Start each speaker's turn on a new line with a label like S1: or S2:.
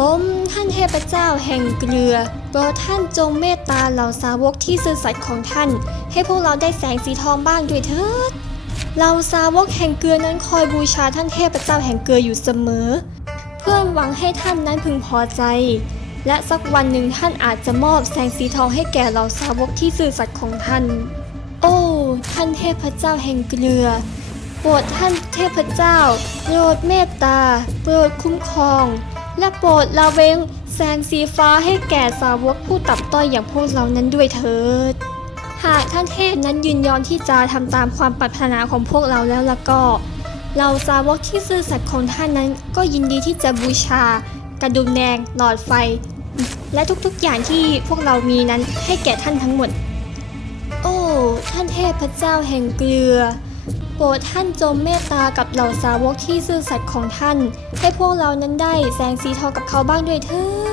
S1: อมท่านเทพเจ้าแห่งเกลือโปรดท่านจงเมตตาเหล่าสาวกที่ซื่อสัตย์ของท่าน ให้พวกเราได้แสงสีทองบ้างด้วยเถิดเหล่าสาวกแห่งเกลือนั้นคอยบูชาท่านเทพเจ้าแห่งเกลืออยู่เสมอ เพื่อหวังให้ท่านนั้นพึงพอใจ และสักวันหนึ่งท่านอาจจะมอบแสงสีทองให้แก่เหล่าสาวกที่ซื่อสัตย์ของท่าน โอ้ท่านเทพเจ้าแห่งเกลือโปรดท่านเทพเจ้าโปรดเมตตาโปรดคุ้มครอง และโปรดละเวงแสงสีฟ้าให้แก่สาวกผู้ตับต้อยอย่างพวกเรานั้นด้วยเถิด หากท่านเทพนั้นยืนยอมที่จะทำตามความปรารถนาของพวกเราแล้วละก็เราสาวกที่ซื่อสัตย์ของท่านนั้นก็ยินดีที่จะบูชา กระดุมแดงหลอดไฟ และทุกๆอย่างที่พวกเรามีนั้นให้แก่ท่านทั้งหมด โอ้ ท่านเทพพระเจ้าแห่งเกลือ โปรดท่านจงเมตตากับเหล่าสาวกที่ซื่อสัตย์ของท่าน ให้พวกเรานั้นได้แสงสีทองกับเขาบ้างด้วยเถิด